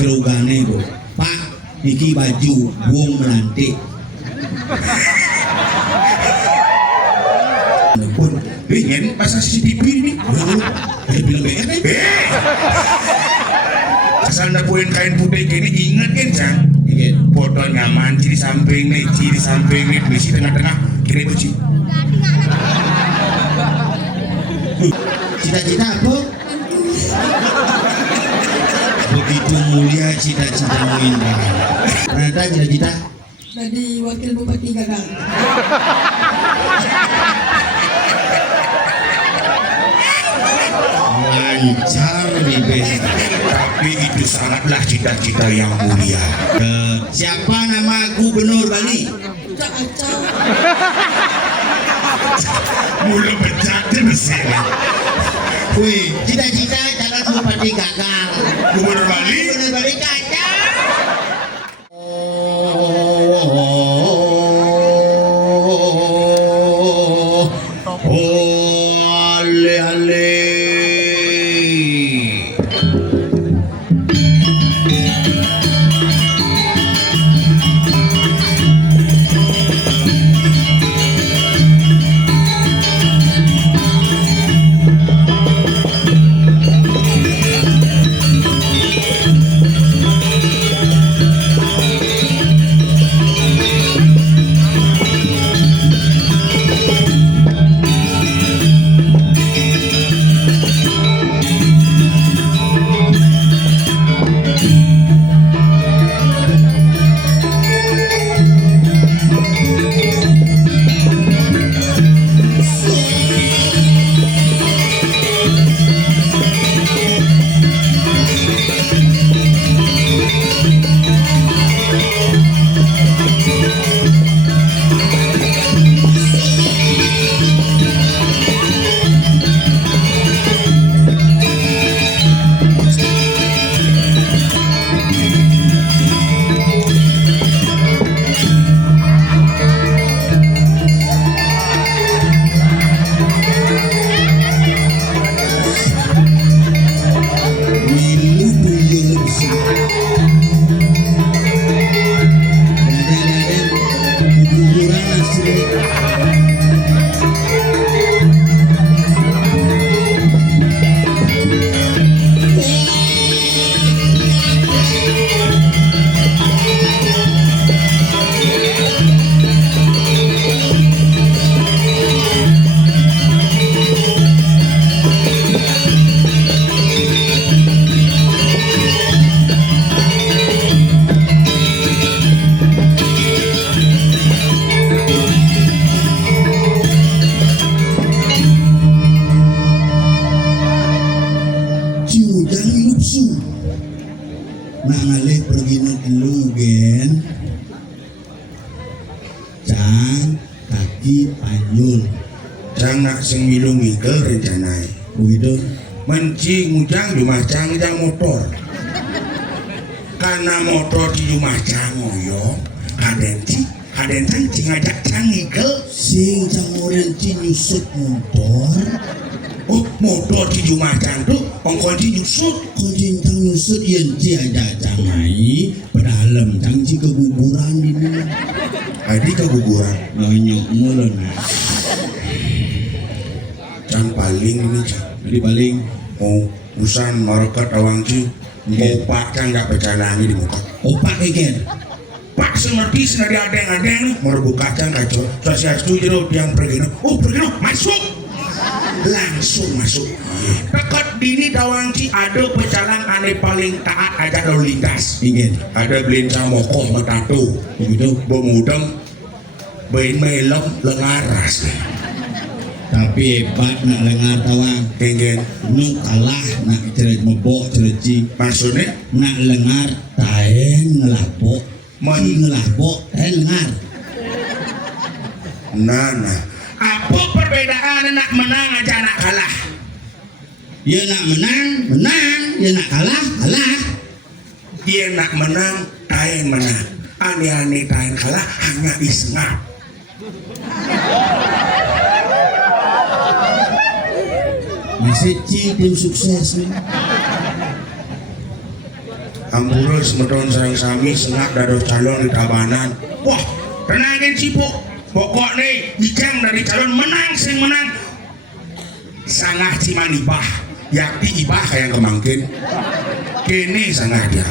kerugane bu Pak iki baju wong melantik pun ingin pasang CCTV ini ada bilang BR nih asal napuin kain putih gini ingat kan Cang fotonya manci di samping nih di tengah-tengah kiri itu Ci cita-cita apa? Begitu mulia cita-citamu indah. Ternyata cita-cita jadi wakil bupati Gagang. lancar nih Ben. tapi itu sangatlah cita-cita yang mulia. Siapa nama gubernur Bali? Cak acau. Mula berjati mesin Wih, cita-cita calon bupati Gagang. Gubernur Bali Gubernur Bali kaca. Ale ale. Nangalih pergi lu gen Cang kaki panjul Cang nak sing milu ngigel rencanai begitu menci ngujang di macang jang motor karena motor di rumah Cang ngoyo kaden Cang ngajak Cang ngigel sing camurin ci nyusut motor. oh motor di rumah Cang tuh ongkonci nyusut Kucing Cang nyusut yen ci aja cangai pedalem Cang ci keguguran ini adi keguguran banyak mulon Cang paling ini Cang jadi paling mau urusan marokat awangci mau pak Cang gak pecalangi di muka opak keken pak sengerti senadi adeng merebut kacang kacau saya setuju yang pergi masuk langsung masuk dekat dini dawangci ada pecalang aneh paling taat ajak lalu lintas ingin ada belincang mokoh matatu begitu bom udang bain melem lengaras tapi hebat nak lengar tawang ingin nu kalah nak cerit mebok cereci maksudnya nak lengar taen ngelapok ngelapok taen lengar nana apa perbedaan nak menang aja nak kalah dia nak menang dia nak kalah dia nak menang taen menang aneh-aneh taen kalah hanya isengap masih ci tim sukses nih Ampura semedon sareng sami sengak dados calon di Tabanan. Wah, tenangin Cipok. Pokok nih, ijang dari calon menang sing menang. Sangah ciman ibah, yakti ibah kayak kemangkin. Kene sangah dia.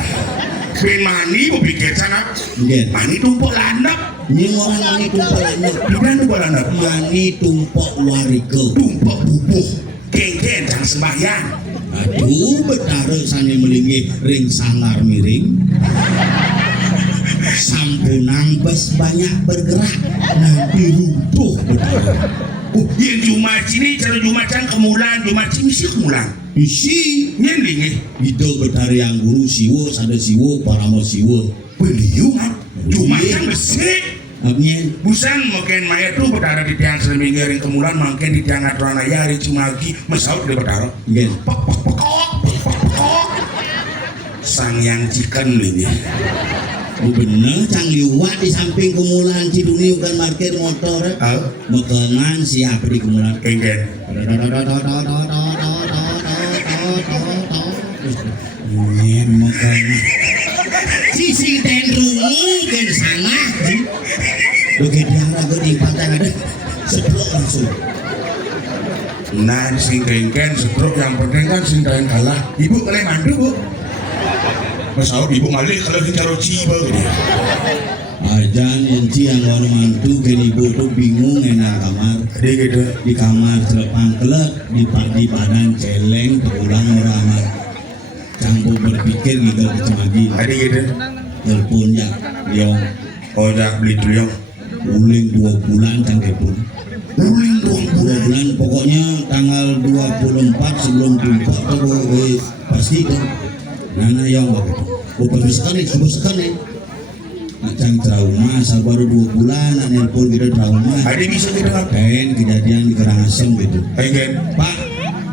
Ben mani pikir sana. Nggih. Mani tumpuk landap. Nying orang mani tumpuk landap. Gimana tumpuk landap? Mani tumpuk wariga. Tumpuk bubuh. Kengken jang sembahyang. Aduh, betara sane melingi ring sangar miring. Sampunang bes banyak bergerak, nanti runtuh betara. Yang Jumat ini cara Jumatan kemulan, Jumat ini sih kemulan. Isi Nyending itu betara yang guru siwo, sada siwo, paramo siwo. beliau kan Jumatan besar. Abnyen Busan mungkin mayat tuh betara di tiang seminggu ring kemulan, mungkin di tiang aturan ayah hari Cimagi mesaut di betara. nggih. Pok. Sang yang chicken ini. Bener cang liwat di samping kemulan Ciduni bukan parkir motor. Mekengan siap di kemulan. Kengken. Mekengan. Sisi tendrungu kan salah. Oke dia ragu di pantai ada seblok langsung. Nah, sing kengken setruk yang penting kan sing kalian kalah. Ibu kalian mandu bu. Mesaut ibu ngalih kalau kita roci gitu. Ajan enci yang orang mantu kan ibu tuh bingung enak kamar. Jadi gitu. Di kamar celepang kelek di badan celeng terulang meramar. Campur berpikir gigal kecemagi. Tadi gitu. Telepon ya, Liong. Oh, dah beli dulu yang. Uling 2 bulan kan telepon. Uling 2 bulan pokoknya tanggal 24 sebelum jumpa tuh pasti tuh. Nana yang waktu itu. Bagus sekali. Macam trauma, sabar 2 bulan, nelpon kita trauma. Tadi bisa kita Kain kejadian di Karangasem gitu. Kengken. Pak,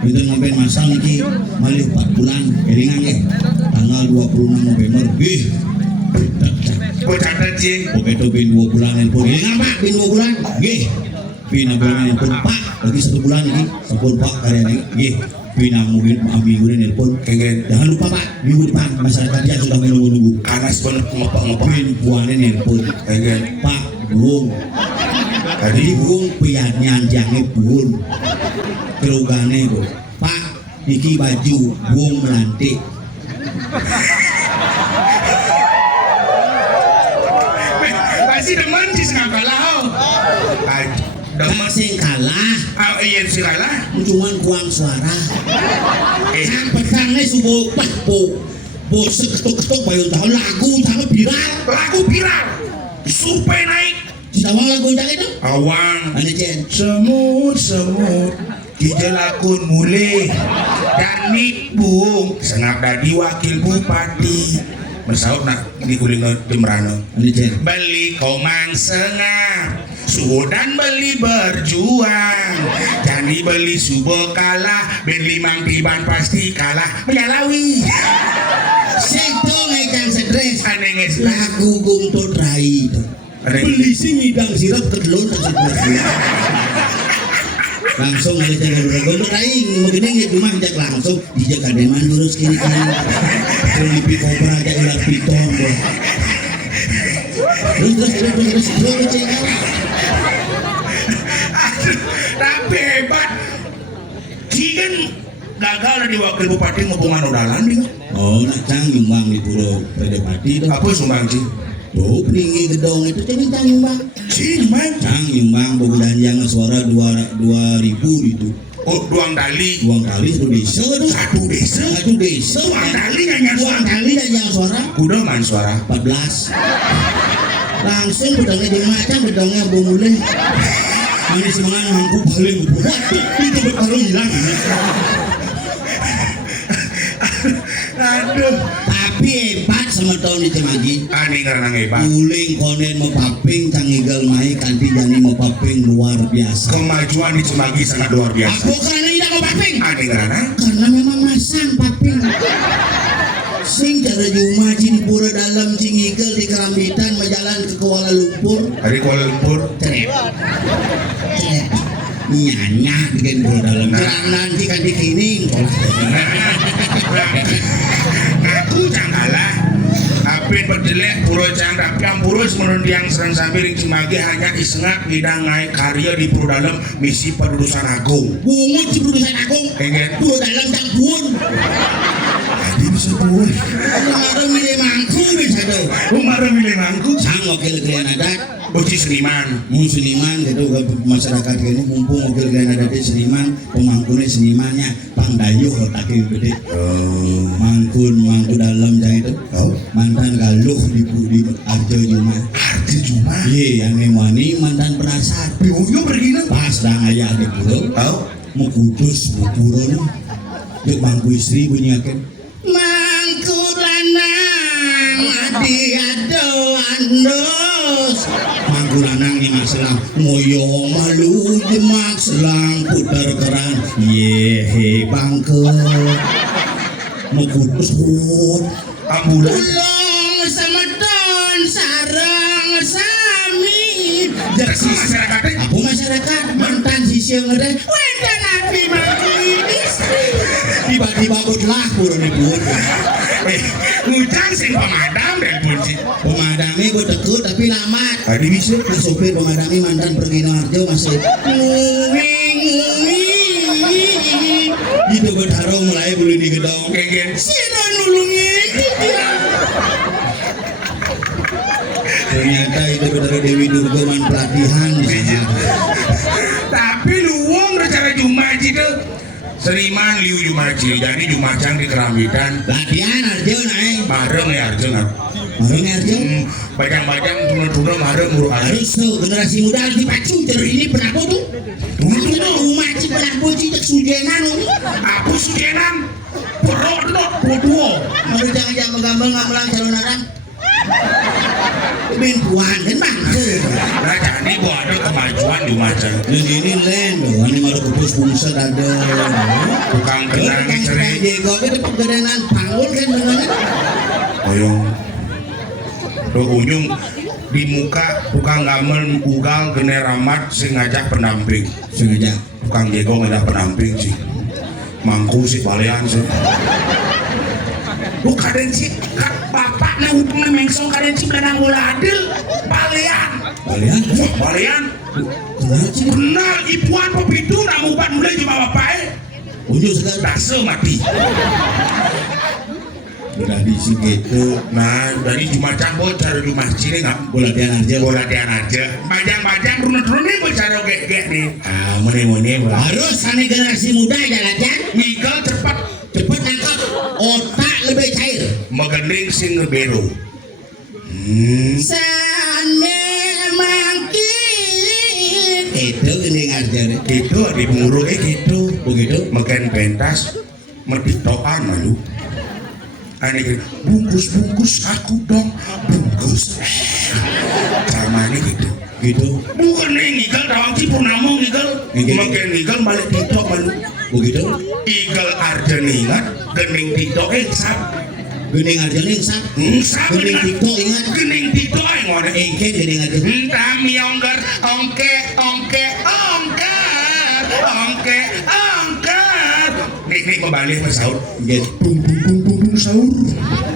itu ngapain masang niki malih 4 bulan, kelingan ya. Tanggal 26 November, Oh, catat sih. Oke itu bin 2 bulan nelpon. Kelingan Pak, bin 2 bulan, bin bulan nelpon Pak, lagi 1 bulan lagi, sampun Pak karya lagi, Pina mungkin minggu ini nelpon. Kengken. Jangan lupa Pak, minggu depan masyarakat dia sudah menunggu-nunggu. Kanas pun ngopok-ngopok. Pin buane nelpon. Kengken. Pak, burung. Tadi burung piannya jange burung. Kelugane itu. Pak, iki baju burung melantik. Pasti demen sih nggak kalah. Demen. Masih kalah, Iya sih kalah. cuman kuang suara. Sang petangnya subuh pah po seketuk-ketuk bayun tahun lagu viral. Lagu viral. Survei naik. Sawang lagu yang itu? Awang. Ada Jen. Semut dijelakun mulai dan buung sengap dadi wakil bupati mesaut nak di kuling Jembrana. Ada Jen. Beli komang sengap sudan beli berjuang jadi beli subuh kalah ben limang tiban pasti kalah menyalawi Sekto ngejang stres. aneh nges Lagu Guntur Rai itu. Beli sing ngidang sirap kedelon langsung ada jaga Guntur Rai mungkin nggak cuma ajak langsung dijak kademan lurus kiri terus di pikopra aja ular piton terus tapi hebat Cigen gagal di wakil bupati hubungan udalan nih. oh nak cang nyumbang di Puro Predepati itu Apa sumbang Ci? tuh peninggi gedong itu jadi cang nyumbang Nyumbang cang nyumbang bogo danjang suara 2.000 itu oh duang dali uang kali satu desa itu satu desa duang dali nyanyi uang kali danjang suara kuda man suara 14 langsung pedangnya di macam pedangnya bomuleh ini semangat mampu paling waduh itu bertarung hilang aduh tapi hebat sama tahun di Cemagi aneh karena hebat uling konen mau paping cangigal mai kanti jani mau paping luar biasa kemajuan di Cemagi sangat luar biasa aku karena tidak mau paping aneh karena memang masang paping sing cara Jumaji di Pura Dalam Cingigel di Kerambitan menjalan ke Kuala Lumpur dari Kuala Lumpur cerep nyanyak di Pura Dalam cerang nanti kan dikining aku jangan kalah jelek pura canda piang pura semenun tiang serang sambil cimagi hanya isengak bidang naik karya di pura dalam misi perurusan agung bungut si perurusan agung pengen pura dalam cangkun tadi bisa pun kemarin milih mangku bisa tuh kemarin milih mangku sang wakil kalian adat uji seniman seniman gitu ke masyarakat ini mumpung wakil kalian adat seniman pemangkunnya senimannya pangdayuh otaknya gede mangkun dalam jangan itu mantan galuh di Arjo Juma iya yang emani mantan perasaan bingung begini pas dah ayah di pulau mau kudus mau pura nih yuk bangku istri bunyikan mangku lanang adi ado andos mangku lanang ini selang ngoyo malu jemak selang putar keran yehe bangku mau kudus pun ambulan ulong sama don sarang sami jaksi masyarakat aku masyarakat mantan sisi ngede wedan api mangku istri tiba-tiba lah kurang pun ngutang sing pemadam dan punci pemadamnya gue tekut tapi lama tadi bisa nah sopir pemadamnya mantan pergi Narjo masih gitu bertarung mulai bulu di gedong kegen sira nulungin ternyata itu benar Dewi Durga man pelatihan di sana tapi luwung rencana Jumaji tuh seniman liu Jumaji jadi Jumacang di Kerambitan latihan Arjo naik mareng ya Arjo nggak mareng Arjo bajang-bajang turun-turun mareng urut harus tuh generasi muda harus dipacu dari ini penako tuh itu rumah si penako si sujenan aku sujenan perodok podo mau jangan menggambar ngamelang calon orang bentuan kan bang nah jadi gua ada kemajuan Jumacang dan ini land loh ini malah kupus bungsa ada tukang kenang sering Diego itu pegedenan panggul kan bener oyong ujung di muka tukang gamel ugal gene ramat sing ngajak pendamping sengaja tukang Diego ngajak pendamping sih mangku si balean sih lu kaden sih bapak na hutang na mengsong kaden sih belanang bola adil balean balean benar ibuan pepitu namupan mulai cuma bapak ujung sekarang dase mati udah di situ nah dari Jumacang bocor di masjid nggak bola tian aja bajang runut-runut nih bicara gek nih mene harus ane generasi muda jalan ngigal cepat nangkap otak lebih cair megending sing ngebero sane mangkin itu gini ngarjane gitu di muru gitu begitu makan pentas merditoan malu aneh bungkus aku dong bungkus caranya gitu bukan nih ngigal dawang si purnamo ngigal makan ngigal balik titok malu begitu igal arjen ingat gening titok sap gening arjane sap gening tiko ingat gening titok ngono engke gening arjane entah mionggar ongke nih kembali ke sahur bung sahur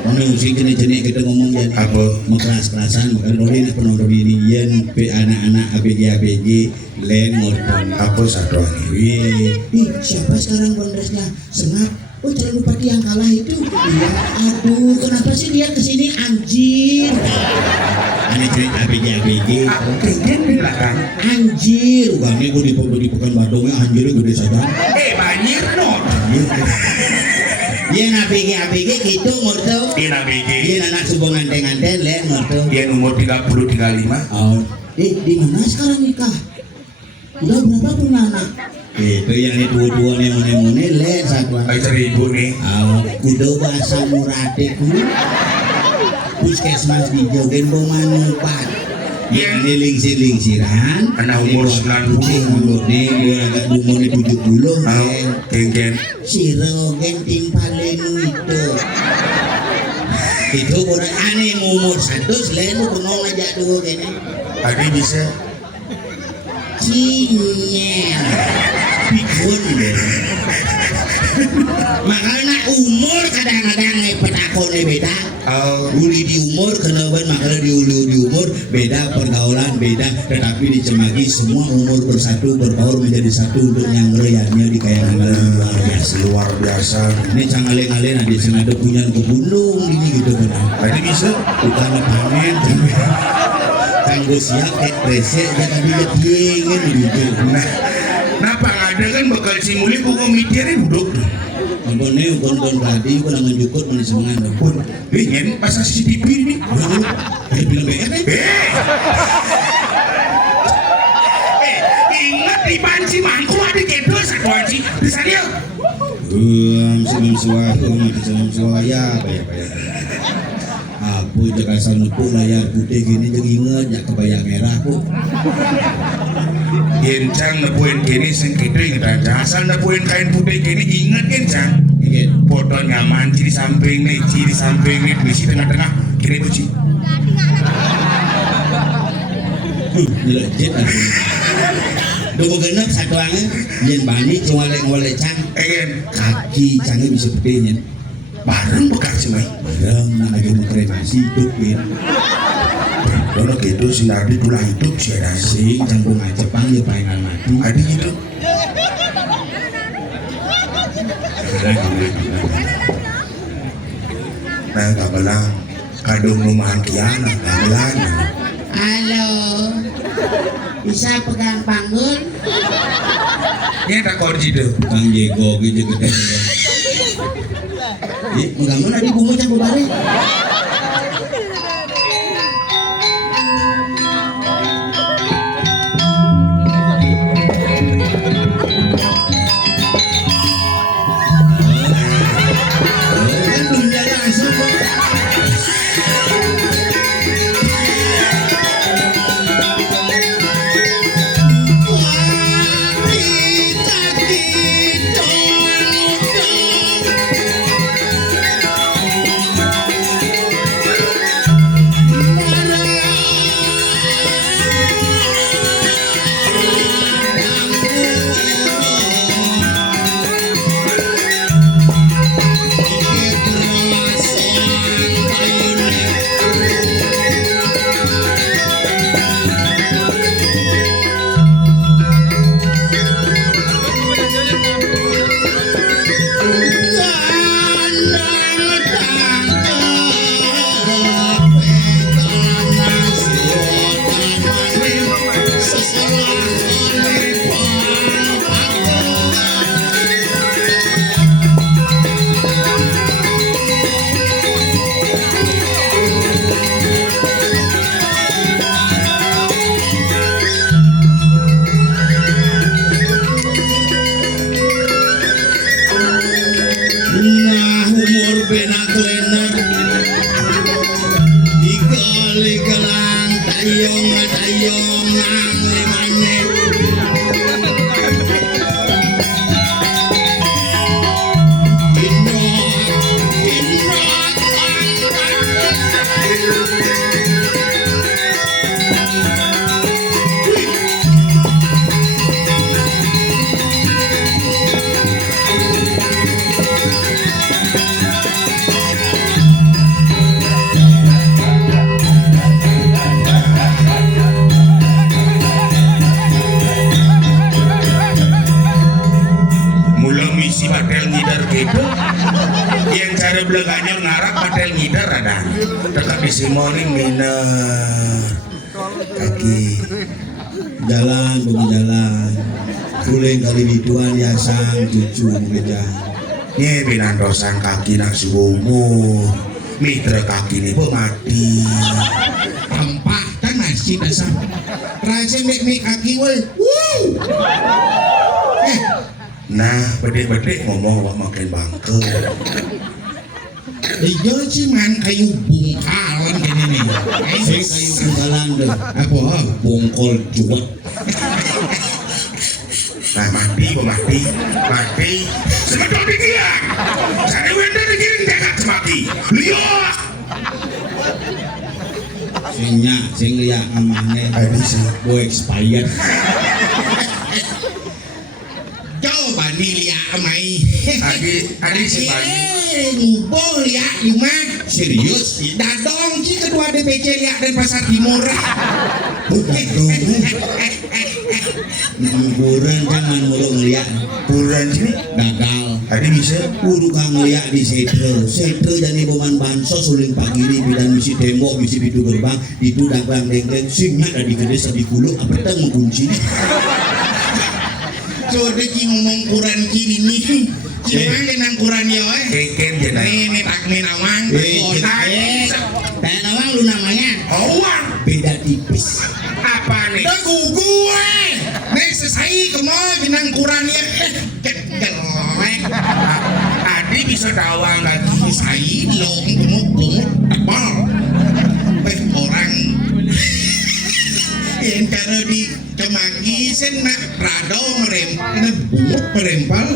ono sing jenis kita ngomong jadi apa keras-kerasan bukan doli penonton ini yen anak-anak ABG len ngorton apa satu ini siapa sekarang bondresnya sengat calon bupati yang kalah itu iya aduh kenapa sih dia kesini anjir aneh cerita ABG kejadian belakang anjir bukan gue di Pekanbaru anjirnya gede saja banjir no Yen ABG gitu ngorto. Yen ABG. Yen anak subong nganteng-nganteng len ngorto. Yen umur 30-35. Oh. Di mana sekarang nikah? Udah berapa pun anak? Itu yang itu nih mune len satu. Ayo cari ibu nih. Oh, kudu bahasa murate ku. Puskesmas di Jogen Bomanupat. Yang lingsir-lingsiran anak umur 90 umur nih gue agak umurnya 70 geng sirogen timpalenu itu orang aneh umur 1 selain lu bengong aja dulu gini tadi bisa cinyel pikun deh Makanya umur kadang-kadang petakonnya beda. Uli di umur kenapa makanya di umur beda, pergaulan beda, tetapi di Cemagi semua umur bersatu berbaur menjadi satu untuk yang ngeriannya di kayangan luar biasa. Ini cangaleng-aleng ada senada punya ke gunung ini gitu kan. Tadi bisa Bukan panen kanggo siap resek jangan dilihat gitu. Nah ada kan bakal simuli kok mitirnya duduk tuh. Ampone ukon tadi aku nang njukut mun semangan pun. Ingin pasang CCTV ini. Dia bilang BR Ingat di panci mangku ada kedua satu panci. Bisa dia. Senam suaya bayar. Aku jaga asal nepuk layar putih gini jadi inget jak kebayang merah aku. Gencang nepuin gini sing kiding dan asal nepuin kain putih gini inget gencang. Foto nyaman di samping nih, di samping nih, di tengah-tengah kiri kunci. Legit aku. Dua genep satu angin, jen bani cuma lek cang. Kaki cangnya bisa pedenya. Bareng bekas cemai. Bareng nak lagi mau kremasi hidup ya. Kalau gitu si Nardi tulah hidup sih ada Sing campung aja Jepang ya palingan mati. Ada gitu. Nah kabelang kadung rumahan kiana kabelang. Halo. Bisa pegang panggul? Ini tak kau gitu. Kang Jego gitu gede. Mengamun ada bunga campur balik. Belenganya ngarak padel ngidar ada dekat di Simoni miner kaki jalan kuling kali dituan ya sang cucu geja ini bilang dosan kaki nak subuhmu mitra kaki ini mati rempah kan nasi dasar rasa mie kaki woi nah bedek ngomong wak makin bangke. Iya cuman kayu bungkalan gini nih. Kayu bungkalan deh. Apa? Bongkol cuat. Nah mati. Sebetulnya dikian. Saya wenda dikirim dekat semati. Lihat. Sing lihat amane. Ini sih. Go expired. Coba dilihat. mai. Adi si Bani. Ngumpul ya, cuma Serius? dadong ci kedua DPC lihat dan pasar timur. Kuran jangan mulu ngeliat Kuran sini. gagal. Adi bisa. Kudu kang ngeliat di setro jadi boman bansos suling pagiri bidan misi tembok misi pintu gerbang itu dagang dengdeng singnya dari kedes di kuluk apa tang mengunci. Coba ci ngomong kuran kini nih. Cuma kenang kuran ya, Keken jadi. ini tak minawang, tak nawang lu namanya. Awang. Beda tipis. Apa nih? Dah gugu nek sesai kemau jenang kuran ya. Jelek. Adi bisa dawang lagi. Sesai lo bungut tebal. Orang yang cara di Cemagi senak rado bungut merempal.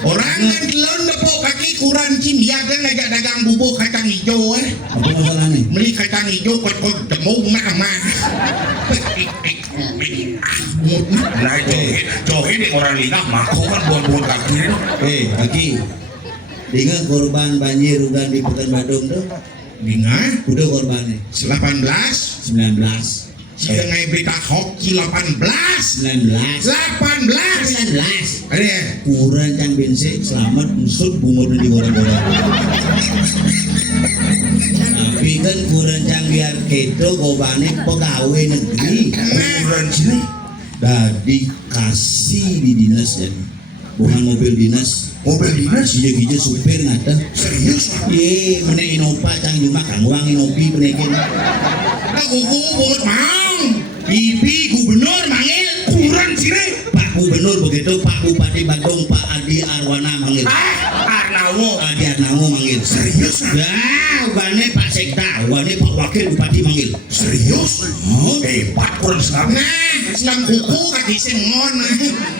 Orang kan kelon depok kaki kuran cimia kan ngajak dagang bubuk kacang hijau Apa masalah nih? beli kacang hijau kot jemung nama Nah johin di orang lingah mako kan buang-buang kaki. Kaki. Dengan korban banjir ugan di Pekan Badung tuh, dengan udah korbannya 18 19. dengan berita hoki 18 ada ya Kurang yang bensin selamat musut bungut di orang-orang. Tapi kan kurang yang biar keto gobane pegawai negeri. Kuran sini. Dadi kasih di dinas jadi bukan mobil dinas. Mobil dinas. Iya supir ngata. Serius? Ye, mana Innova cang cuma kang uang Innovi penekin. gugu bungut mang pipi gubernur manggil Kuran sini. Pak Gubernur begitu, Pak Bupati Badung, Pak Adi Arwana manggil. Arnawo. Adi Arnawo manggil. Serius? Ya, wane Pak Sekda, wane Pak Wakil Bupati manggil. Serius? Oh, Hebat kuran sekarang. nah selang kuku kaki sengon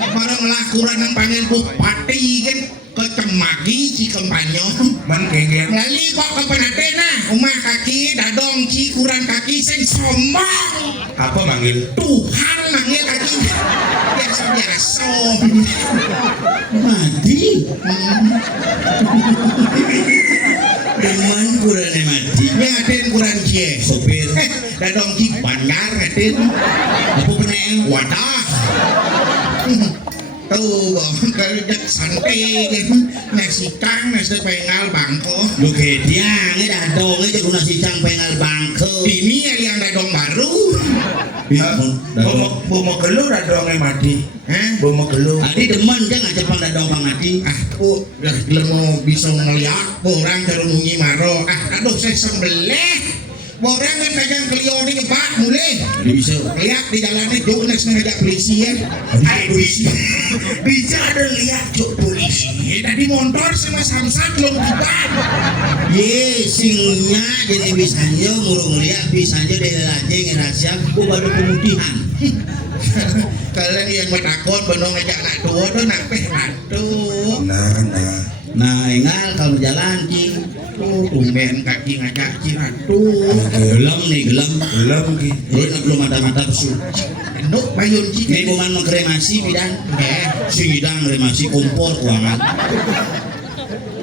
para melakukan yang panggil bupati kan ke Cemagi Cikembanyo Man kengeng. lali kok ke Penatena rumah kaki dadong ci kurang kaki sing sombong Apa manggil? Tuhan manggil kaki biasa mati. Teman kurangnya mati. ini ngatin kurang cie Sopir, dadong ci Banjar ngatin apa peneng? wadah tuh kerja santai gitu nasi kang nasi pengal bangko Lu dia nggak dadong aja guna si cang pengal bangke. ini yang dadong baru Bomo gelu dadongnya mati. Hah? Bomo gelu. Adi demen jangan cepang dadong pangati. Aku udah mau bisa ngeliat orang terus munyi maro aduh saya sembelih orang kan kajang kelio ini pak mulai Adi bisa. lihat di jalannya jauh nek ngajak polisi ya Bisa ada lihat cok polisi. tadi motor sama samsat belum tiba Ye, singnya jadi bisanya ngurung lihat bisanya dari lajeng ngerasa gua baru pemutihan. kalian yang bertakut benong ngajak anak tua tuh napeh aduh Nah, engal kalau jalan cing. tumben kaki ngajak ciratu Gelam nih, gelam. Belum ki. Terus belum ada mata pesu. enduk payun Ini cik kuman mengkremasi bidan. Sing bidang kremasi kompor keuangan.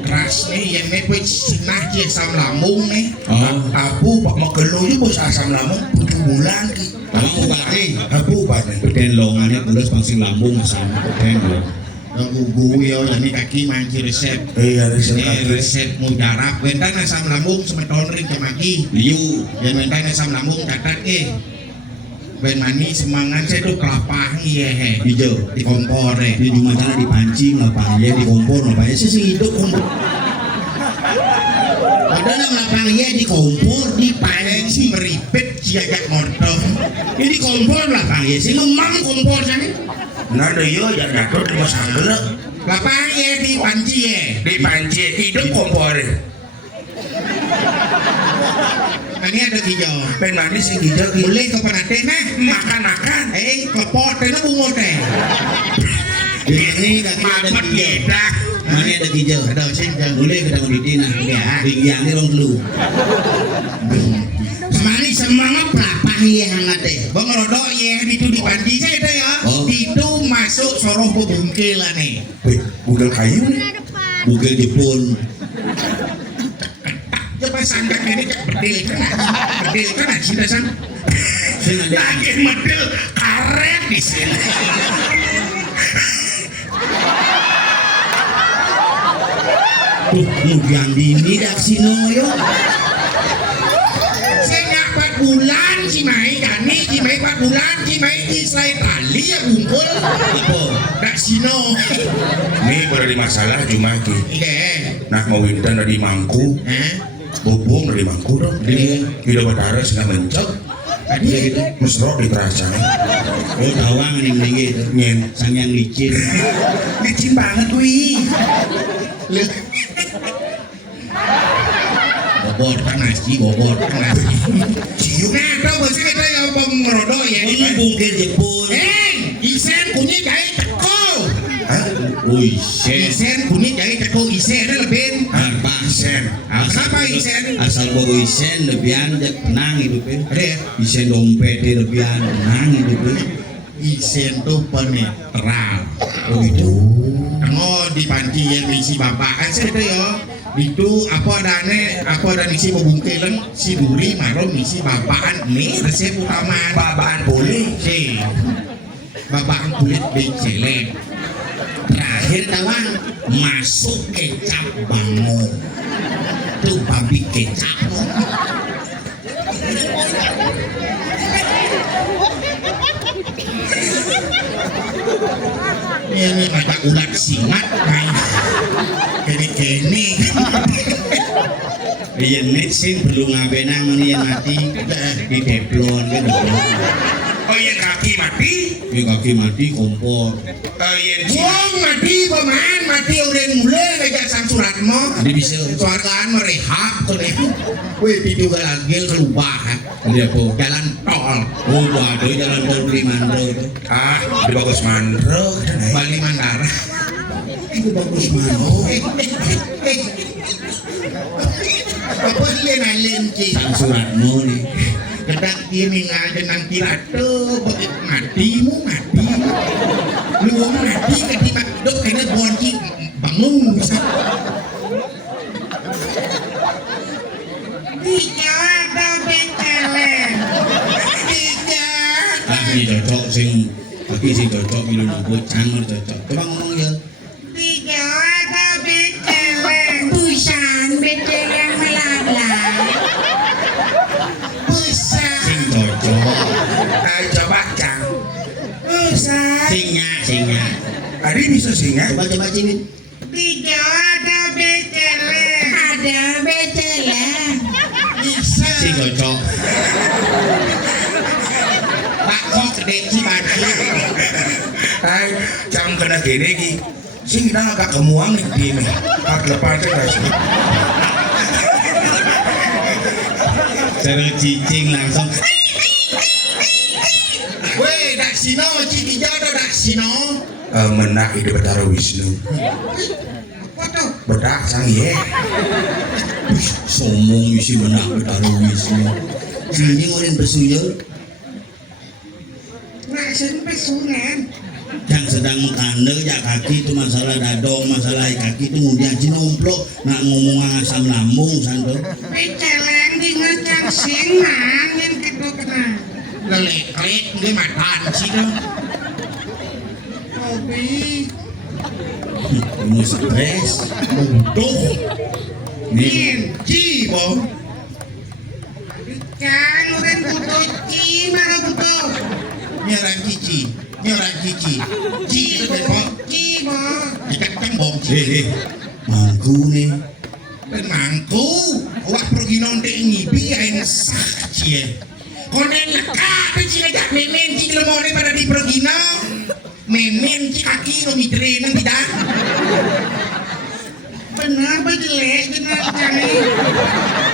keras nih yang nih pun sinah cie asam lambung nih Oh, Abu pak mau gelu juga bos asam lambung 7 bulan ki. abang obat nih. Abu banyak. Beden longannya terus pangsing lambung asam. Beden long. gugu yo ini kaki manci resep Iya resep ini resep mujarab bentan asam lambung semeton ring Cemagi Liu. yang bentan asam lambung catat ben mani semangat saya tuh kelapa iya Hijau. di kompor Di rumah sana dipancing lapangnya di kompor lapangnya sih hidup kompor. padahal lapangnya di kompor di pancing meripet siagak motor ini kompor lapangnya sih memang kompor sana Nah yo ya jatuh di masalah. lapangnya di panci Di panci hidup kompor. ini ada hijau Ben mandi sing hijau ki. boleh ke penate nah Makan-makan. klepot teh bungut teh Di sini kaki ada Mamat hijau. beda. Mana ada hijau? ada sing Boleh kita ngeditin nah. Ya. Tinggiannya rong telu. Semani semangat pelapah ya hangat deh. Bang Rodo ya itu di panci saya deh ya. Oh. Itu masuk soroh bungkel lah nih. Wih, bugel kayu nih. Bugil Jepun. Coba sangka ini bedil kan cinta sang. Sing ada Lagi medel karet di sini. tuh nugian dini dak sino yo. Saya nggak 4 bulan si Mai Gani, si Mai 4 bulan, si Mai di Israel tali ya bungkul. Apa? Dak sino. Nih pada di masalah cuma ki. Iya. Nah mau wintan dari mangku, bubung dari mangku dong. Iya. Tidak berdarah sudah mencok. Tadi gitu. Mesrok di terasa. Oh tawang nih mending itu. Nyen. Sang yang licin. Licin banget wih. Bobot kan nasi, bobot kan nasi. Cium. Nah, tau bahasa kita yang Bang Rodo ya. Ini bugil Jepun. Isen kunyit jahit teko. Hah? Wih, sen. Isen kunyit jahit teko isen ada lebih. Apa sen? Kenapa isen? Asal bawa isen lebihan tenang hidupnya. Ada ya? Isen dompet dia lebihan tenang hidupnya. Isen tuh penetral. Oh gitu. Oh di panci yang isi bapak kan saya itu ya. Itu apa ada isi pembungkilan si duri marom isi bapaan nih resep utama Babaan boleh. si bapaan kulit beceleng. Terakhir tawang masuk kecap bango. Tuh babi kecap. Ini ada ulat singat main kene Iya nih sih perlu ngabenang nih yang mati di teplon kan. Oh yang kaki mati. Di kaki mati kompor. Oh yang wong mati paman mati udah mulai ngajak sang suratmo Jadi bisa. suaraan merehab kene wih itu galagil kelubahan Dia apa? jalan tol Oh waduh jalan tol Primandro itu. ah di bagus mandro. Bali Mandara Itu bagus banget. apa dia nalen sih Sang Suratmo nih. kadang dia ngajen nang pirato matimu lu mati ketika dok kena bonci bangun bisa tiga ada bekeleng tiga Kaki cocok sing kaki sing cocok minum ngebut sangat cocok. Coba ngomong ya. tiga ada bekeleng busan bekeleng melala busan Sing cocok. Nah coba cang. busan Singa. Tadi bisa singa. Coba sini. tiga ada bekeleng bisa Sing cocok. Pakci kedeci baju Hai cang kena gini ki. Sing kita agak kemuang nih di nih. Hak lepas terus. Cara cicing langsung. weh dak sino ciki jado dak sino Menak ide Betara Wisnu. apa tuh Bedak sang ye. Wih, sombong isi benak bertaruh wisnu. Sini orang bersuyul nak sampai sungan yang sedang mengkandel ya kaki itu masalah dadong, masalah kaki itu kemudian cinomplok nak ngomong asam lambung santo. bekeleng di ngacang singan yang kedua kena lelek dia matan sih dong hobi Mau stres. tuh Nih, Cibo kan udah butuh mana butuh nyerang cici ci itu depok Cibo ikan tembong mangku nih. dan mangku wah pergi nonton ngipi ain sak cie konen leka peci lejak memen ci lemone pada di pergi memen ci kaki lo mitrenan tidak benar jelek benar jangan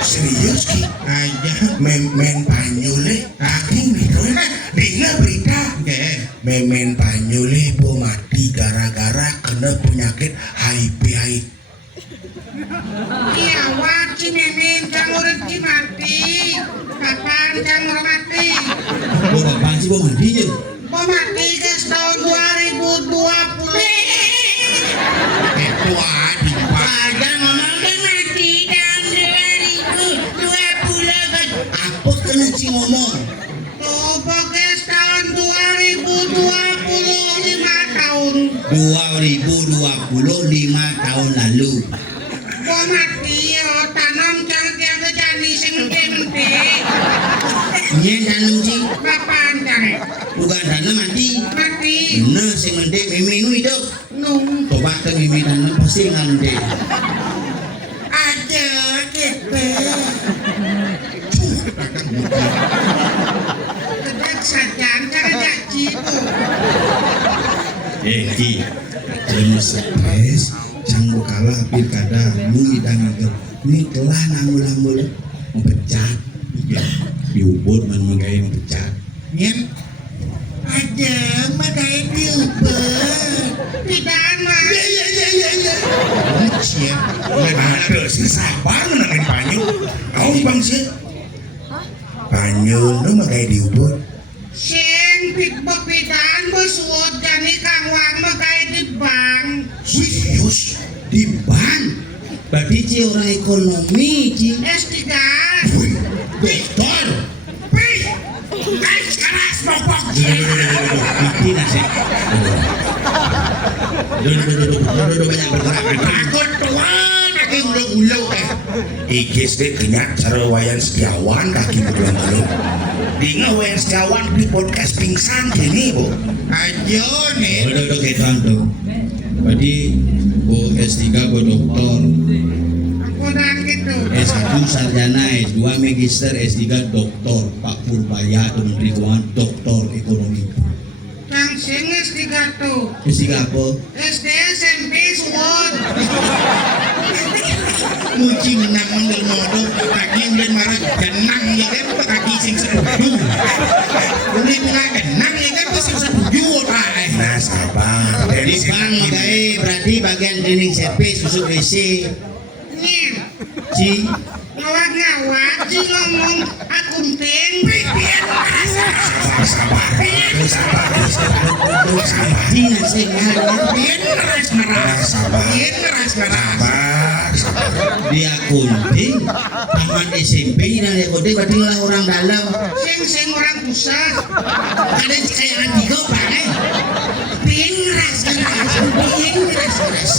Serius ki. aja Memen panyule. Aking nih tuh. Dengar berita. Memen panyule bo mati gara-gara kena penyakit HIV AIDS. iya wah ci memen jangan udah mati kapan Cang mati. Oh kapan sih mau mandinya? Mau mati guys tahun 2020. Itu adi Pada ngomong kan mati tahun 2020 kan. Apa kena si ngomong? Coba guys tahun 2020 5 tahun. 2020 5 tahun lalu. Mau mati yo tanam cang tiang kejani sing ente. Nyen tanam sih. Kapan cang? Bukan tanam mati. Mati. Nah sing ngende mimi nu hidup. Nung. Coba ke mimi tanam pasti ngende. Ada gitu. Kedak sajan cara gaji tuh. Ki, jangan stres. Canggu kalah pilkada, mu idang agar. Ini kelah nangul-nangul mempecat. Diubur man menggaya mempecat. Nyen. Ada magaya diubah. Tidak mah. Ya. Siap. Ada sih sabar menangin panyu. Kau bang sih. Panyu nu magai diubur. Sing pitbok pidan besuot jani kangwang magaya di bank. Serius? Di bank. Berarti Ci orang ekonomi, Ci. S3. Wih, dokter. Wih, guys keras pokok. Mati nasi. Duduk banyak bergerak. Takut tuan, kaki ulau-ulau teh. Igis deh kenyak cara wayan Setiawan kaki berulang-ulang. Dinga wayan Setiawan di podcast pingsan gini bu. Ayo nih. Duduk kayak tuh. Berarti Bu S3 Bu doktor, Aku nang gitu. S1 sarjana, S2 magister, S3 doktor. Pak Purbaya atau Menteri Keuangan doktor ekonomi. Kang sing S3 tuh. S3 apa? SD SMP suot. Muci menang modal kaki udah marah genang ya kan kaki sing sepuju. Udah mulai genang ya kan sing sepuju tak. Nah sabar. Di bank magai berarti bagian cleaning service susuk WC. Nyen. Ci, Ngawak-ngawak sih ngomong akunting. Ci nasi ngarang. Yen ngeras ngeras. Sabar. Yen ngeras ngeras. Sabar. Di akunting taman SMP dan di akunting berarti orang dalam. Sing orang pusat. Ada kekayaan tiga pak Yen ngeras ngeras. Yen ngeras ngeras.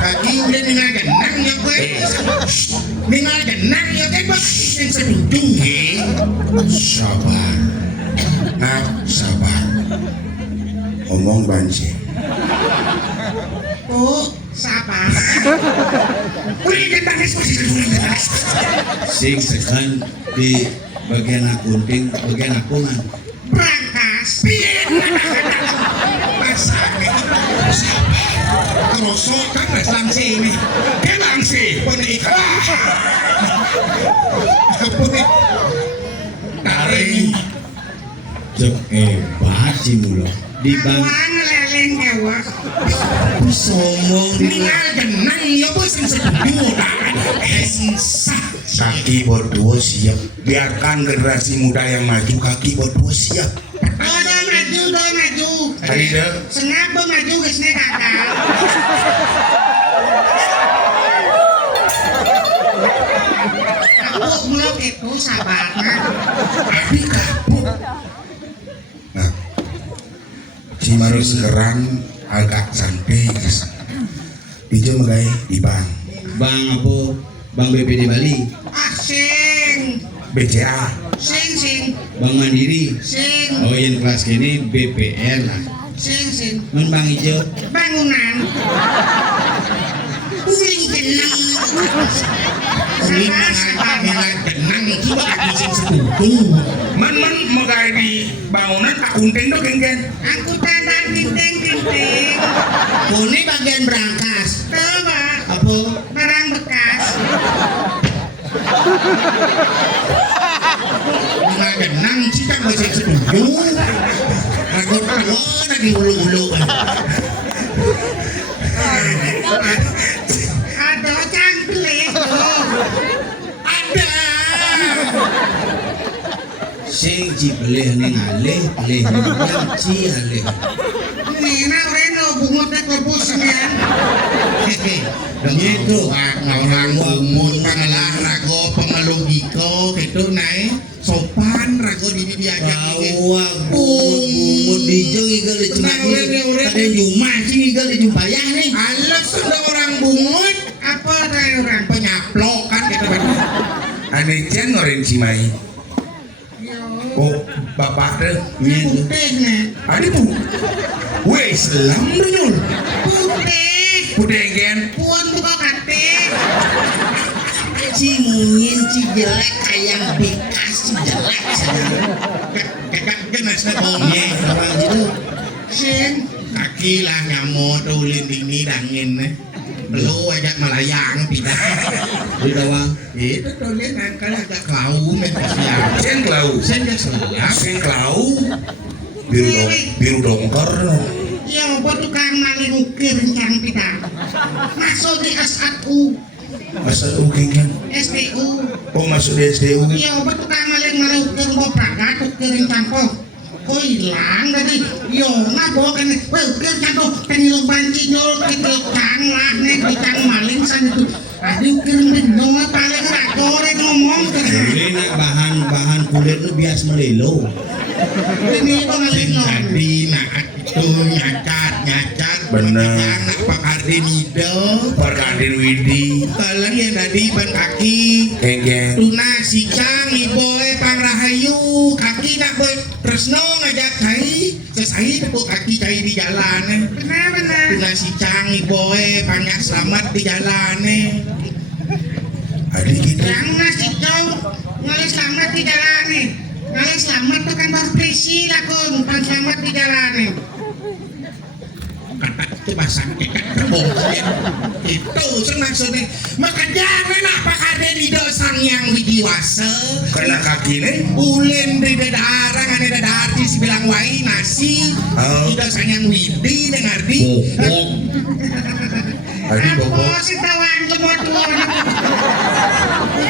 kaki udah dengan genang ya gue dengan genang ya gue bos yang sedudung ya Sabar. Nah, sabar. Omong banci. Oh, sabar. Wih, kita sing sekan di bagian akunting bagian akungan Brankas. kerosokan langsi ini. Dia langsi. Penikah. Taring. cek baci mulu di bank Kawan leleng Jawa. somong di Tinggal genang ya bos yang setuju. Kaki berdua siap. Biarkan generasi muda yang maju. Kaki berdua siap. Do maju. Tadi deh. Sengat do maju ke sini kakak. Aku mulai itu sabar. Tapi kapok. Nah, si Maru sekarang agak cantik. Dijo magai di bank. bank apa bank BPD Bali Asing. BCA. Sing. bank Mandiri Sing. oh yang kelas ini BPR lah Sing. non bank hijau Bangunan. Uling jenang. Ini mengenai genang itu kaki sing setuju. Man magai di bangunan akunting tuh geng. Aku tantan ting. ini bagian berangkas Coba apa barang bekas. nggak genang sih kan masih setuju aku tahu lagi ulu-ulu Ada cangkle. ada sing ci pelih ning alih pelih ning ci alih Nina reno bungutnya korpusnya. Gitu. Orang bungut pengelah rago pengelogiko gitu naik sopan rago di diajak awak bungut dijeng igal cuma ada jumah sih igal jumpayah nih alat sudah orang bungut apa dari orang penyaplok kan gitu kan. Aneh cian ngorin Cimai. Oh, bapak deh. Putih nih. Adi bu. Weh, selam benyul. Putih. Putih gen. Pun buka kate. ci mungin ci jelek kayak bekas ci jelek Kakak genas na nya orang gitu Sin. Kaki lah nyamot ulin ini dangin nih. Belum ajak melayang pindah. di bawah Itu ulin angkal agak klau siap. Cian klau. Sen gak siap. Sing klau. Biru dongker. Ya apa tukang maling ukir rencang pindah. Masuk di SAU. Masa ukingan. STU. Oh masuk di SDU. Ya apa tukang maling ukir bawa prakat ukir rencang kok. Kok hilang tadi? Yo nggak bawa kan? Wah ukir jatuh penilung banci nyol kita kang lah nih kita maling san itu. Adi ukir benyong paling rakore ngomong kan. ini nak bahan kulit lu bias melelo Ini kok ngalih jadi nak itu nyacat Bener. anak Pak Arden Ido. Perkadin Widi. Kalian yang tadi ban kaki. Geng. Tuna si Cang iboy pangrahayu kaki nak boy tresno ngajak kai sesai tepuk kaki kai di jalan benar Tuna si Cang iboy banyak selamat di jalan Adik gitu. yang nasi kau ngalih selamat di jalan ngalih selamat tuh kan baru prisi lah kun bukan selamat di jalan kata itu bahasa kekat kebongkir itu maksudnya maka jangan apa ada di dosang yang widiwasa Kena kaki nih. ulen di dadarang ada artis bilang wai nasi Oh. di dosang yang widi dengar di bokok Adik bobok. apa sih tawan tua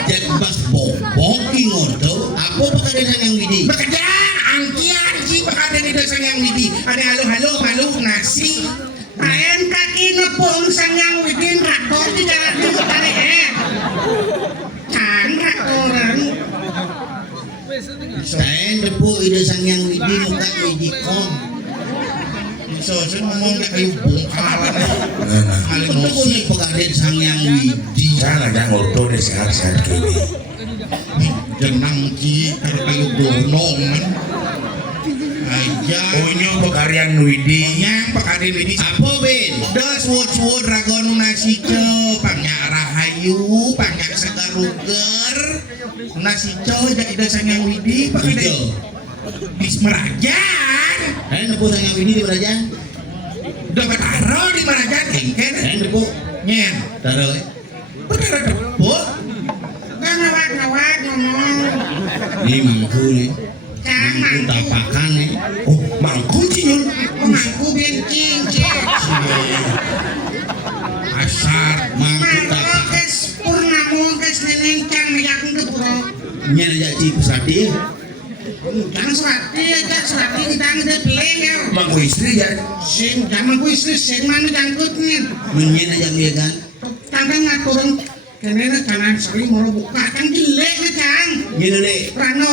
jadi pas bokok ngoto apa pekerjaan yang widi bekerja angki bakal ada di dosang yang widi ada halo nasi Ayan kaki nepung sang yang widin rakor di jalan di tarik kan rakoran saya depu ide sang yang widi muka widi kong so ngomong gak kayu bongkalan itu punya pekerjaan sang yang widi Jangan jangan ngoto deh sehat-sehat gini. jenang ki kayu donong man aja Oh ini pekaryan Widi. yang pekadin ini apa ben dos wud ragon nasi co panyak rahayu panyak segaruger nasi co jadi dosang yang widi pakai Ijo bis merajan depu sang yang widi di kerajaan dapat taro di merajan kengken depu nyen taruh bener tepuk gak ngawat ngomong ini mangku nih cang mangku mangku tapakan nih Oh mangkuk cinyul. mangku bencing asar mangku mangku tapakan kes purnamo kes neneng cang yak ngepro nyana jadi pusati cang serati kita ngede peleng ya Mangku istri ya. sing zaman ku istri sing mana jangkut nih menyana yang dia kan tangga ngaturun kene na kanan sering mau buka kan jelek na cang nyana le rano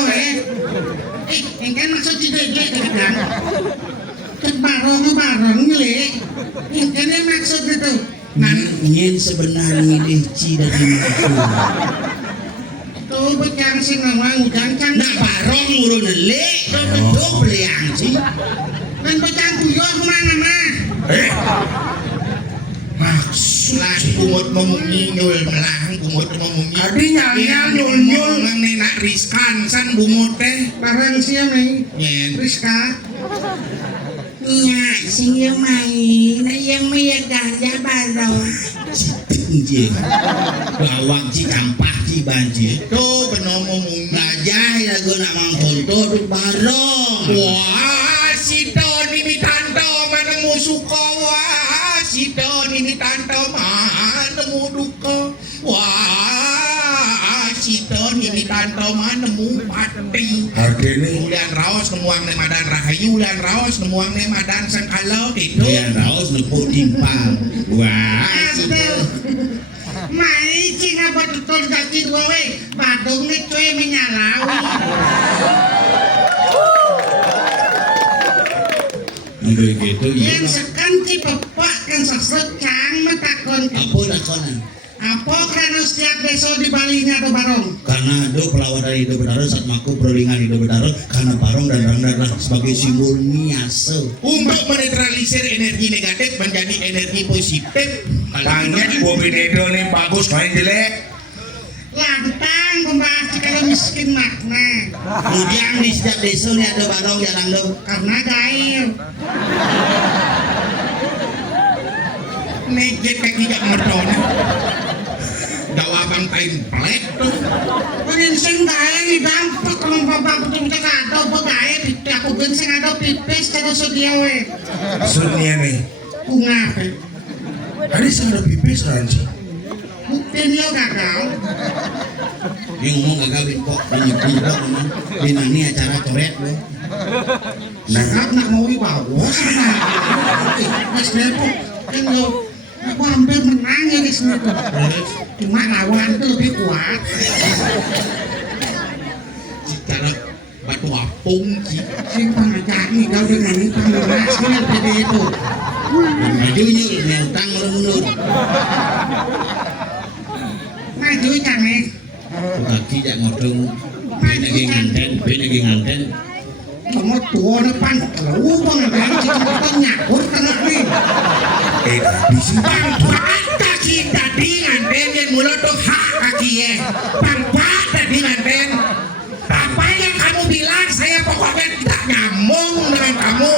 engkan maksud jelek kan barong jelek engkan maksud itu nyen sebenarnya deh ci dari mangku tuh becang sing ngomong cang nak barong urun le betul beliang sih kan becang kuyo kemana mah Maksud. lah kumut memungi nyul melang kumut memungi Adik nyal-nyal. mang nenak riskan san bumut teh barang siya may nyen Rizka Nya, sing yung main, yung may gaya barong. tinggi bawang ci campah ci banjir tuh benomo mungi ngajah lagu nak mangkonto tuh barong wah si Doni mitanto mana musuko wah si Doni mitanto mana muduko wah si Doni mitanto mana mu hati. Hargene Ulian raos nemuang ne madan rahayu, ulian raos nemuang ne madan sengkalo gitu. Yang raos nepuk timpang. Wah, Aduh. Mai cing apa betul jadi gue we. Badung nih cuy menyalau. udah gitu ya. Yang sekan ci pepak kan sesut cang metakon. Apa lakonan? Apa karena setiap besok di Balinya ada barong. Karena do pelawat dari Ido Bedaro saat maku perolingan Ido Bedaro karena barong dan rangda sebagai simbol niase. Untuk menetralisir energi negatif menjadi energi positif. Tanya Bobi Nedo nih bagus main jelek. Lantang membahas kalau miskin makna. Kemudian di setiap desa nih ada barong jarang do. Karena gair. Nejet kaki jak medon. Jawaban kain plek tuh. Penensing gair di dampak kalau bapak betul-betul ada apa gair. Aku genseng ada pipis terus dia we. Sunnya nih. Bunga. Ada sangat pipis ranci. Bukti dia gagal. Dia ngomong gagal kok banyak ini acara coret lo. Sangat nak mau dibawa sana. Mas Depok kan lo. Aku hampir menang ya di sini tuh. Cuma lawan itu lebih kuat. Cara batu apung sih. Sing pengajari kau dengan itu pengurasnya PD itu. Majunya yang utang menurut. Maju canggih. Kaki jak ngodong. Bina nganten. Kamu tua depan lu pengadaan kita nyakut tengah nih. Di sini Pangkat kaki tadi nganten yang mulut tuh hak kaki ya. Pangkat tadi nganten. Apa yang kamu bilang saya pokoknya tidak nyambung dengan kamu.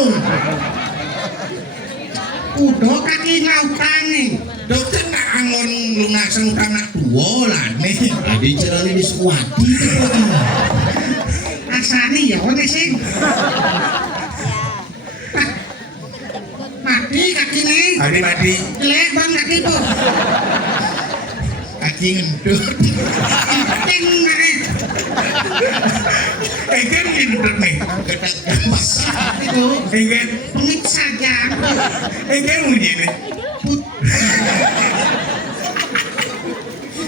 Udah kaki ngautan nih. Dokter nak angon lunasan utang nak tua lah nih. Tadi cerani di sekuati. Asani ya udah sih. Mati kaki nih. Adi mati. Jelek bang kaki tuh. Kaki ngendut. Penting nih. Kan gendut nih. Ketak gamas. Itu Kan pengit saja. kan bunyi nih.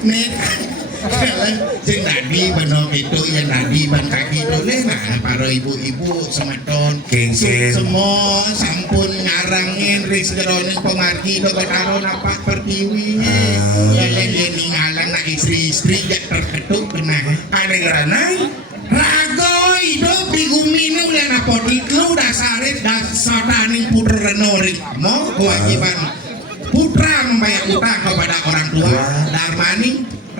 Nih. Sing tadi benok itu yang tadi ban kaki itu nah para ibu-ibu semeton Genggen. semua sampun ngarangin ris geronin pengargi do ketaron apa pertiwinya lele ini ngalang nak istri-istri gak terketuk kena Ada geranang. rago hidup di guminu dan apodik lu dasarit dasadaning putra renori mau kewajiban putra membayar utang kepada orang tua darmani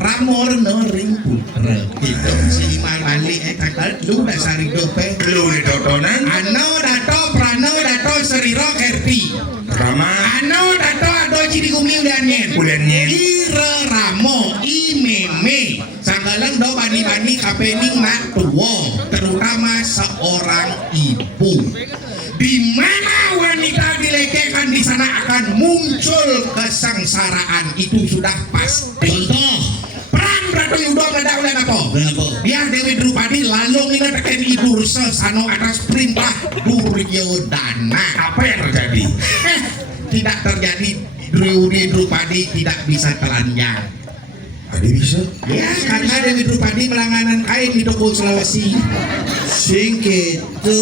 ramor noring putra gitu si malali kakak lu dasari dope Lu di totonan. ano dato prano dato seriro kerti Rama. ano dato ado ciri gumi udanyen Udanyen. ire ramo imeme sanggalang do bani-bani kapening mak tuwo terutama seorang ibu di mana wanita dilecehkan di sana akan muncul kesengsaraan itu sudah pasti. Contoh perang Ratu Yudo mendaulan apa? Kenapa? Biar Dewi Drupadi lalu ngingetin ibu sesano atas perintah Duryodhana. Apa yang terjadi? Tidak terjadi. Dewi Drupadi tidak bisa telanjang. Ada bisa. Ya, karena Dewi Drupadi melanganan kain di Toko Sulawesi. Sing gitu.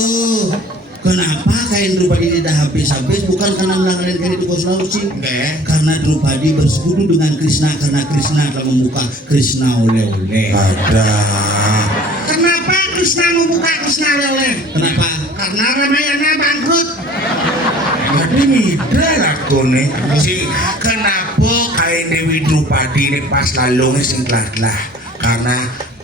Kenapa kain Drupadi tidak habis-habis? Bukan karena melanggaran kain itu Sulawesi. Enggak. Karena Drupadi bersekutu dengan Krishna karena Krishna telah membuka Krishna oleh-oleh. Ada. Kenapa Krishna membuka Krishna oleh? Kenapa? Karena Ramayana bangkrut. Jadi mida laku nih. Si kenapa kain Dewi Drupadi ini pas lalungnya sing telah karena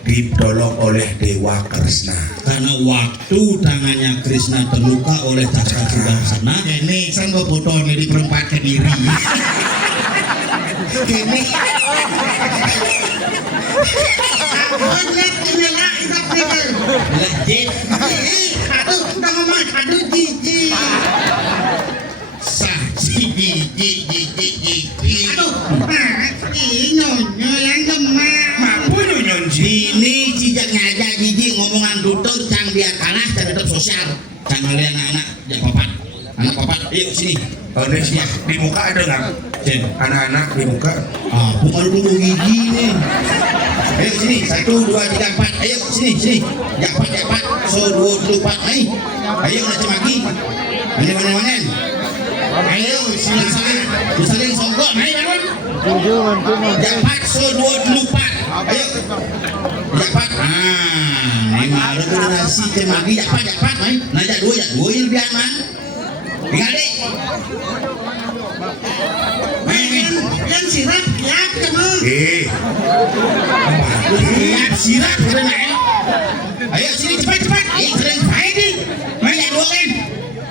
ditolong oleh Dewa Krishna. Karena waktu tangannya Krishna terluka oleh cakra Sudarsana. Ini saya nggak foto nih di perempat Kediri. Ini Aku lihat inilah itu nih. Legit. Aduh, kita ngomong aduh jijik. sah gigi. Aduh, ini nyonya yang gemak. Mampu nyonci. Ini cijak ngajak jijik ngomong orang tutur cang biar kalah cang tetap sosial. Cang ngeliat anak-anak jak papat. Anak papat, yuk sini. Di muka ada nggak? Cen. Anak-anak di muka. Bukan dulu gigi nih. Ayo sini, 1, 2, 3, 4. Ayo sini. Jak pat. So 2, 4. Ayo nak cemaki. Mana. Ayo saling songgok. Ayo bangun. Jak pat so 2, 4. Ayo. Jak pat. Ini malu kena nasi cemaki jak pat. Nah jak 2 yang lebih aman. Tinggal deh. Yang sirap kiap kamu. Sirap benar. Ayo sini cepat. Keren baik nih. Main jak 2 kan.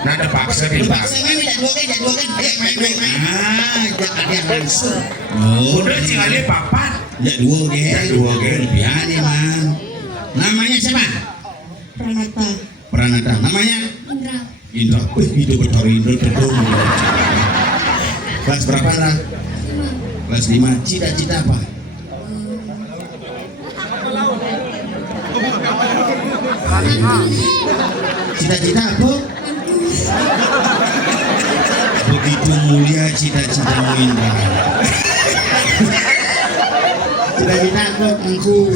Nada paksa di pak. Paksa main jak 2 kan. Ayo main. Jangan dia langsung. Udah cingale papat. Jak 2 kan. Biar nih man. Namanya siapa? Pranata. Namanya? Indra. Itu betul Indra terus. Kelas berapa lah? Kelas 5. Cita-cita apa? Cita-cita apa? Begitu mulia cita-citamu Indra. Cita-cita apa? Mangku.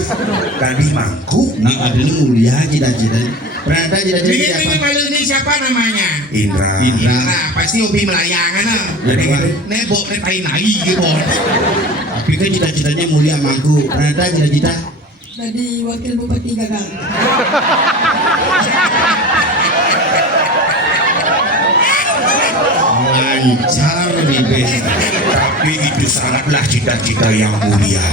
Tadi mangku. Nah ada ini mulia cita-cita. Pranata cita-cita apa? Malu ini siapa namanya? Indra. Nah, pasti hobi melayangan ah. Jadi Nebok tai nai gitu. tapi kan cita-citanya mulia mangku. Pranata cita-cita? Jadi wakil bupati gagal. Lancar nih Bes. Tapi itu sangatlah cita-cita yang mulia.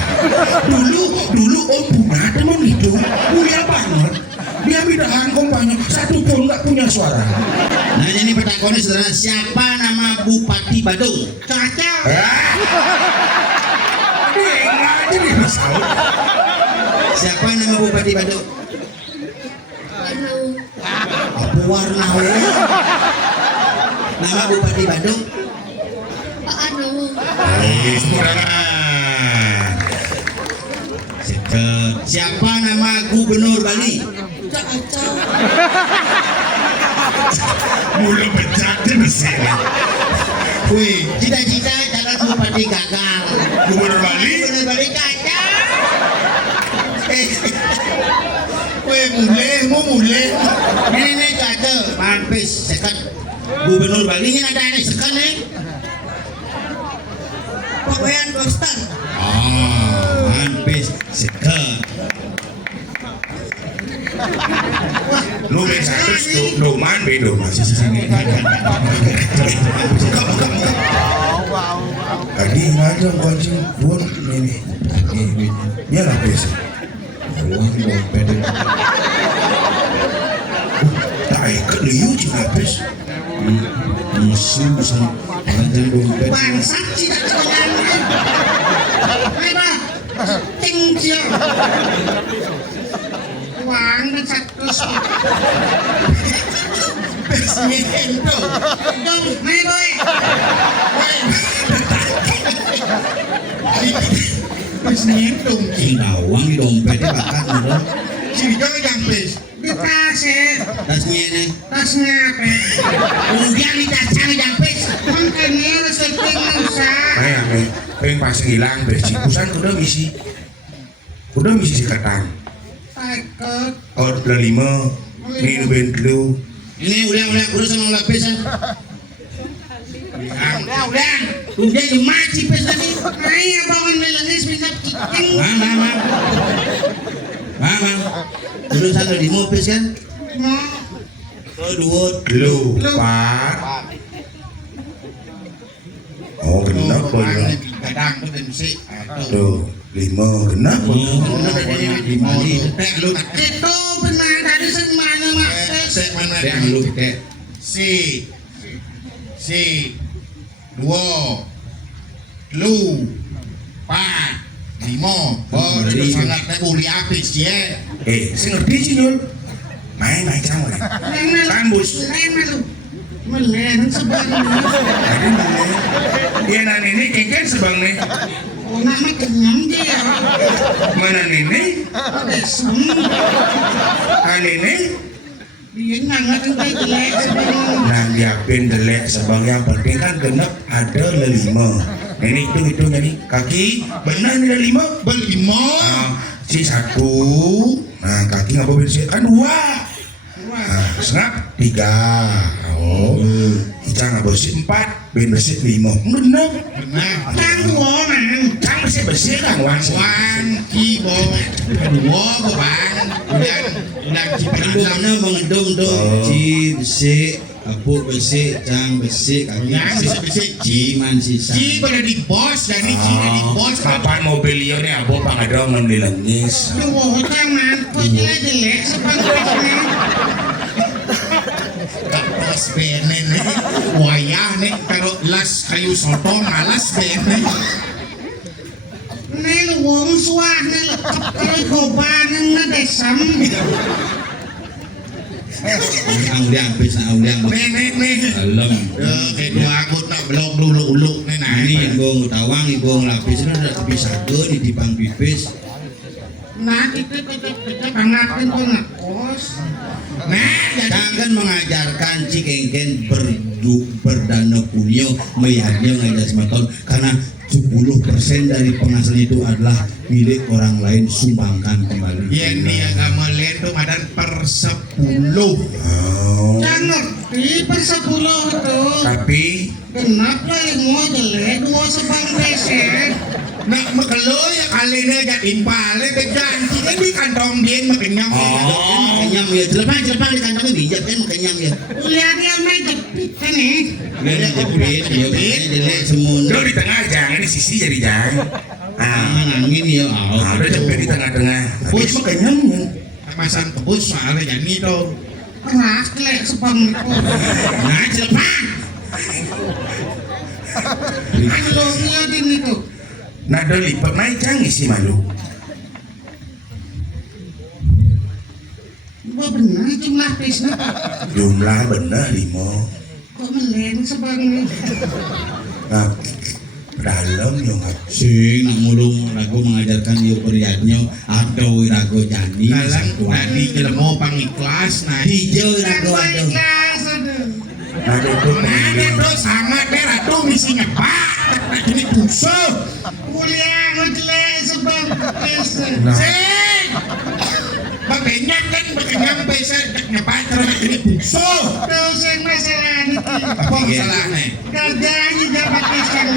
Dulu Om Bunga teman itu mulia banget. Dia bidang kompanya satu pun nggak punya suara. Nah ini petakonnya saudara, siapa nama Bupati Badung? Caca. Enggak jadi masalah. Siapa nama Bupati Badung? Apa warna? Nama Bupati Badung? Siapa nama Gubernur Bali? Mula berjati mesin. Wih, cita-cita calon Bupati gagal. Gubernur Bali. Gubernur Bali gagal. Weh mulai. Ini gagal. Mampis sekat. Gubernur Bali ini ada sekat nih. Pokoknya Kostan. Mampis sekat. Lu bisa terus doman bedo masih sini. Tadi aja kucing buat ini. Ya lah bes. Uang dompet. Tak ikut liu juga bes. Musuh sama dengan dompet. Bangsat cita-citanya. Apa? Tinggal. Uang dan satu. Itu. Dong, main boy. Terus ngitung. Cina uang di dompetnya bakal udah. Sini jangan jampes. Di tas Tasnya ini. tasnya apa? Kemudian di tasnya jampes. Makanya resepnya usah. Pengen pas hilang besi. Kusan kuda misi sikatan. Takut. Oh, udah 5. Ini ben dulu. Ini udah kurus sama lapisan. Udah dimaci pes tadi. Ayo bangun melengis minta kiting. Mama. Dulu satu di mopes kan? Dua. Lu, Pak. Oh, genap kok ya. Kadang tuh bensi. Tuh, 5 genap. Itu benar tadi semana mak. Sek mana Yang lu kayak si 2 lu 4 5 oh itu sangat nebuli habis ya Sing ngerti sih Yul. Main kamu. Lain malu. Kambus. Lain malu. Melen sebang. Ada melen. Ya nah ini kengken sebang nih. Oh nama kenyang dia. Mana ini? Desem. Ini? Dia ngangat entai jelek sebang. Nah diapin delek sebang yang penting kan genep ada lelima. Ini hitung jadi kaki benar ini lelima. Belimo. Si satu. Nah kaki ngapa bersih kan dua. Nah, senap tiga. Oh, Icang nggak bersih empat, ben bersih lima. Benar. Benar. Kang dua man. Kang bersih kan wan. Wan kibo. Kedua bang. Udah Kedua mana mengedung dong. Ci besi, apu besi, cang besi, kaki Yang besi, besi, ciman sisa. Ci pada di bos dan Ci pada di bos. Kapan mobil Leo nih abo pangadong membeli lengis. Dua man. Kok jelek sebang pesnya. Bos benen nih. Wayah nih kalau las kayu soto malas benen. Nel wong suah nel kalau goban na desam. Auliang pes, auliang Benen nih. dalam. Kedua aku tak belok dulu uluk nih nah. Ini ibong tawang, ibong lapis ini udah bisa ke di dipang pipis. Nah itu bangatin ko na kos. Nah, jadi Jangan mengajarkan cikengken berdana kunio meyaknya ngajar sematon karena 10% dari penghasilan itu adalah milik orang lain, sumbangkan kembali. yang dia agama lain tuh madan per 10. Jangan ngerti per 10 tuh. Tapi Kenapa limo jelek dua sebang pesek? Nah, kalau ya kali ini aja impale ganti kan di kantong dia makenyam. Kenyam ya, jelepang di kantongnya bijak kan kenyam ya. Lihat yang main jepit kan nih. Dia jepit, jelek semua. lo di tengah jangan di sisi jadi jangan. Angin ya, Ada jepit di tengah-tengah. Tapi mah kenyang. Kemasan kebus soalnya jadi tuh. Keras kelek sebang itu. Nah, jelepang. Kalau lihat ini tuh. Nah do lipat naik canggih sih malu. Gua benar jumlah pesnya. Jumlah benar 5. Kok meleng sebang ini. Nah, dalam yang sing nak mulung ragu mengajarkan dia periadnya atau ragu jani Dalam tadi jelemo pang ikhlas nah hijau ragu ada. Kelas aduh. ada tuh ada tuh sama teh ratu misi nyepak. Nah, ini busuk. Kuliah ngejelek sebang pesek. Sing. Bagenyak kan bagenyak bisa nyepak terus ini busuk. Terus yang masalah ini. Apa masalahnya? Gagal juga batisan.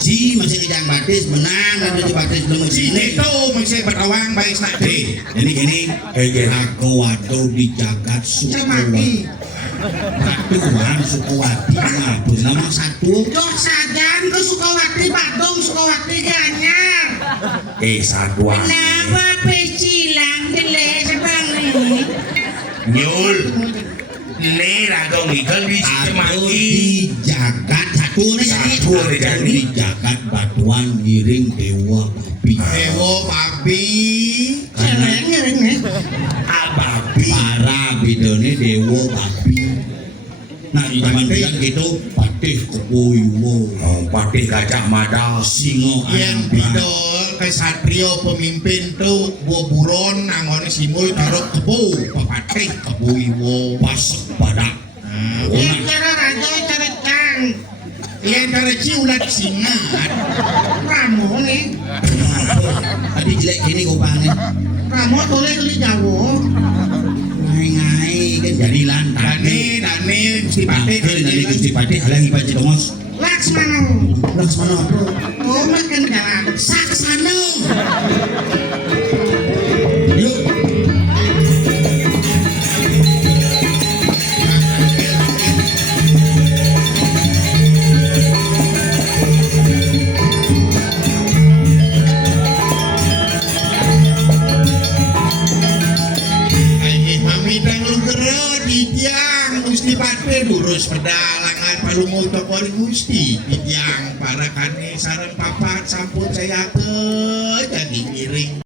Si masih ngejang batis menang dan tujuh batis belum Si sini. itu masih bertawang baik nak deh. Ini gini, aku waduh di jagat suku Cemaki. Batuan Sukawati ngapus nama satu. Jok sajan ke Sukawati Badung Sukawati Ganyar. satuan Kenapa pecilang jelek sebang ini? nyul. Nih ragong ikan di Satu Cemaki. di jagat satu nih jadi. Satu di jadi. Di jagat batuan giring dewa babi. Dewo babi. Celeng ngering nih. Ababi. Para bidone dewa babi. Nah di zaman bilang gitu patih kepoiwo. Oh, patih gajah mada. Singo Yang ayam bidol kesatrio pemimpin tuh buah buron nangone simul taruh kebo papatih kebo iwo pasek pada. Yang cara raja cara cang. yang cara ciulat singat Ramo nih. Tadi jelek gini kupangnya. Ramo boleh beli Jawa. Ngai kan jadi lantai. Dani Gusti Patih Dari Gusti Patih halangi Pak Cidongos. Laksmana. Laksmana apa? Oh makan jalan. Saksana. Yuk. Aih mami dang lu gero di tiang Gusti Patih lurus pedalangan palungu toko Gusti di tiang para kane sareng papat sampun saya ke jadi miring